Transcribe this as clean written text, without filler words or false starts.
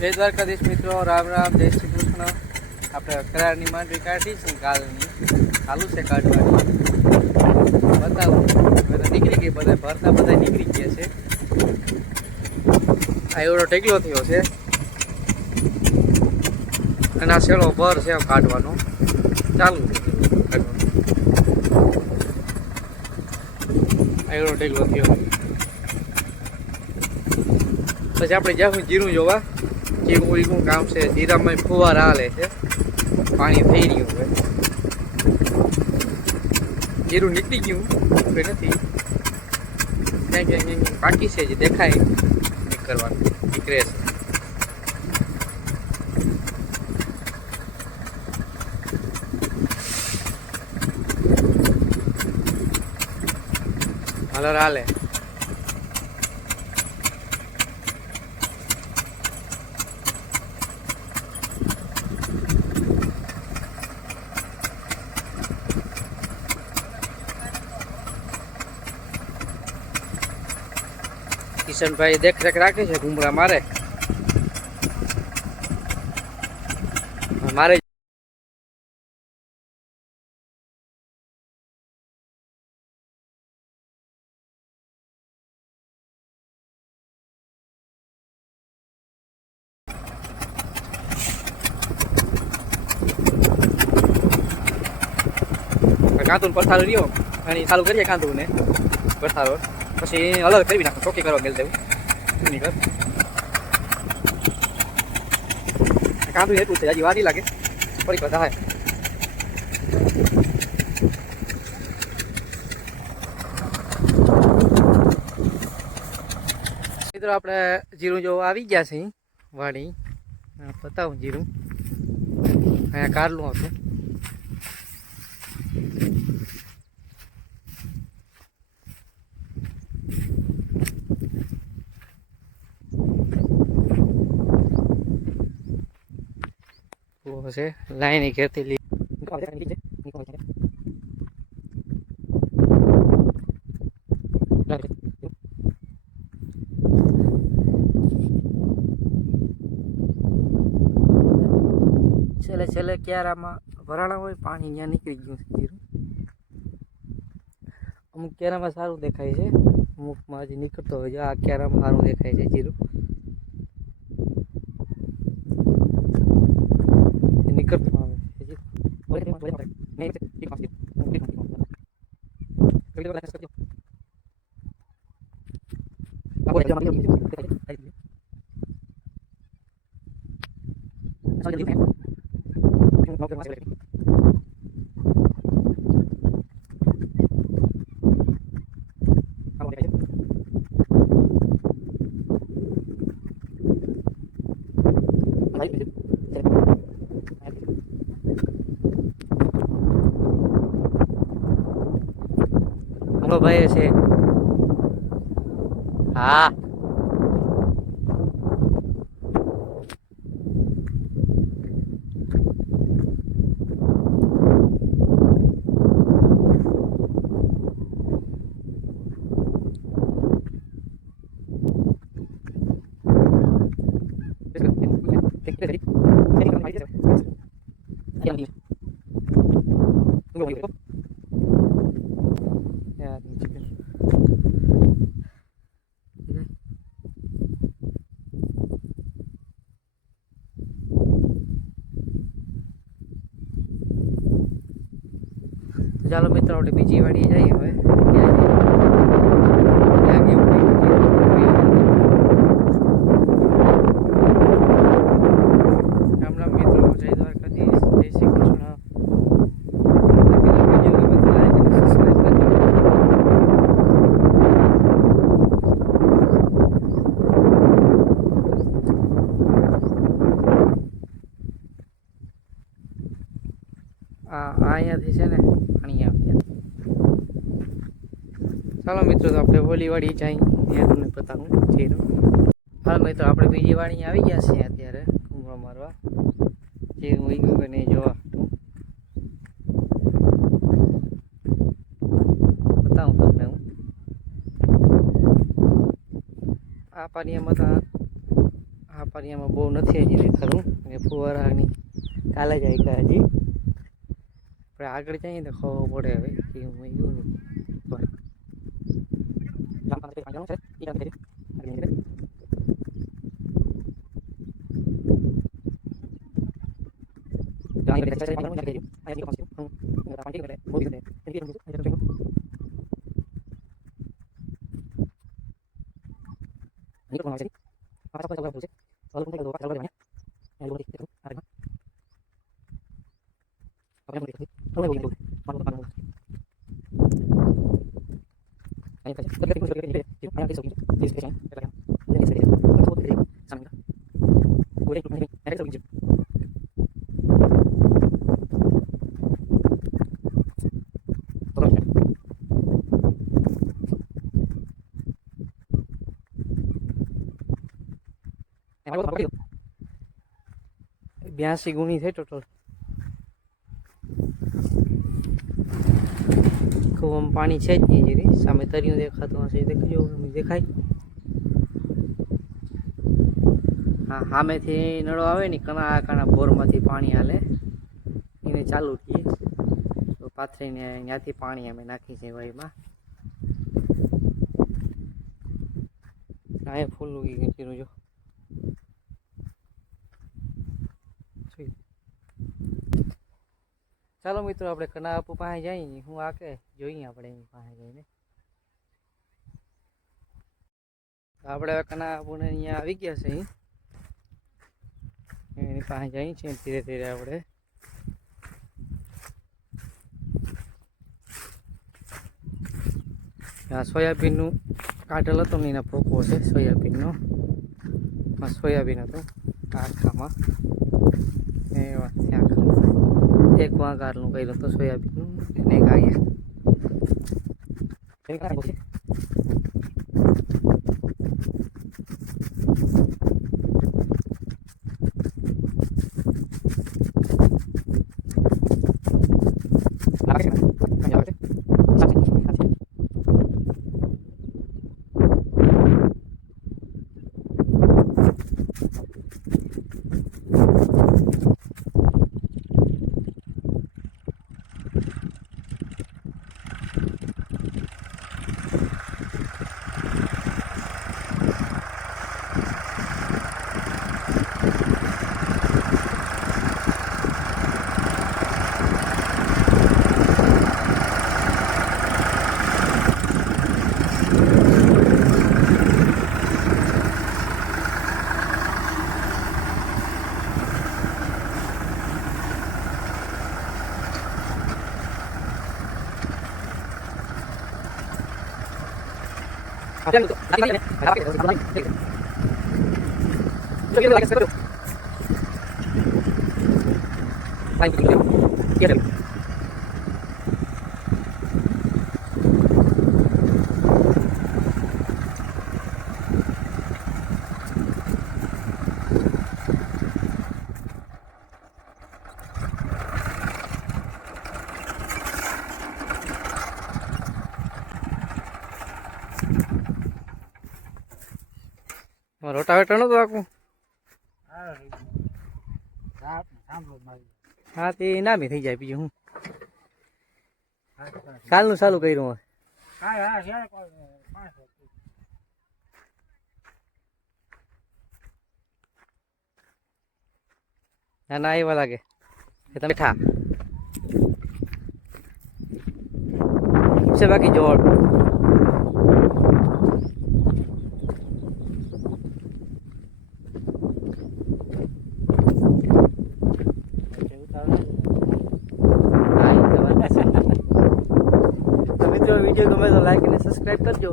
જય દ્વારકાધીશ મિત્રો, રામ રામ, જય શ્રી કૃષ્ણ. આપણે કરારની માંડવી કાઢી છે કાલની, ચાલુ છે કાઢવાની. બતાવું હવે તો નીકળી ગઈ, બધા ભરતા બધા નીકળી ગયા છે. આ એવડો ટેકલો થયો છે અને આ શેલો ભર છે કાઢવાનો ચાલુ એવડો ટેકલો થયો. પછી આપણે જાઉં જીરું જોવા, જીરું ઉઈગું કામ છે. જીરામાં ફુવારા હાલે છે, પાણી થઈ રહ્યું હવે. જીરું નીકળી ગયું કે નથી, ક્યાંક ક્યાંક પાકી છે, જે દેખાય નીકળવાનું નીકળે છે. હલર હાલે. કિશનભાઈ દેખરેખ રાખે છે, ઘૂમરા મારે મારે કાંતું પથારો રહ્યો અને ચાલુ કરીએ કાંતું ને પથારો, પછી અલગ કરી નાખો, ચોખ્ખી કરવા ગયેલ દેવું નીકળ. કાંતું એટલું છે, હજી વાર લાગે, થોડીક વાર થાય. મિત્રો આપણે જીરું જો આવી ગયા છે વાડી, બતાવું જીરું અહીંયા કાઢલું હતું. છે લાઈન ઘેરથી લી છેલ્લે છેલ્લે ક્યારામાં ભરાણા હોય પાણી ત્યાં નીકળી ગયું છે જીરું. અમુક ક્યારામાં સારું દેખાય છે, અમુકમાં હજી નીકળતો હોય છે. આ ક્યારામાં સારું દેખાય છે જીરું. નીકળતું આવે ભાઈ છે. હા ચાલો મિત્રો આપણે બીજી વાડી જઈએ હવે. રામ રામ મિત્રો, જય દ્વારકાધીશ, જય શ્રી કૃષ્ણ. અહીંયાથી છે ને પાણી આવે. ચાલો મિત્રો, તો આપણે ઓલી વાડી જઈએ, ત્યાં તમને બતાવું જીરું. હાલ મિત્રો આપણે બીજી વાડી આવી ગયા છીએ અત્યારે ઘૂમરો મારવા. જીરું ઉગ્યું કે નહીં જોવા બતાવું તમને હું. આ પાણીમાં પારિયામાં બહુ નથી હજી ખરું અને ફુવારાની કાલે જ આવી હજી આપણે આગળ જઈએ તો ખબર પડે હવે કેવું ગયું નહીં બ્યાસી ગુણી છે ટોટલ ખૂબ આમ પાણી છે જ નહીં જેથી સામે તરિયું દેખાતું હશે દેખજો દેખાય હા સામેથી નળો આવે ને કણા બોરમાંથી પાણી હાલે એને ચાલુ થઈએ તો પાથરીને ત્યાંથી પાણી અમે નાખી છે વાયમાં આ ફૂલ ઉગી ગયું જો ચાલો મિત્રો આપણે કના આપુ પાસે જઈએ હું આ કે જોઈએ આપણે એની પાસે જઈને આપણે કના આપુને અહીંયા આવી ગયા છે એની પાસે જઈએ છીએ ધીરે ધીરે આપણે આ સોયાબીનનું કાઢેલ હતો ને એના ફોકો છે સોયાબીનનો સોયાબીન હતું આખામાં એ વાત છે આખામાં એક વાંકારનું કર્યું તો સોયાબીનનું અને એક આવ્યા રોટાવેટર નતું આખું હા તે નામી થઈ જાય બીજું હું કાલનું ચાલુ કર્યું ના ના એવા લાગે તમે ઠા છે બાકી જોડ વિડીયો ગમે તો લાઈક અને સબસ્ક્રાઈબ કરજો.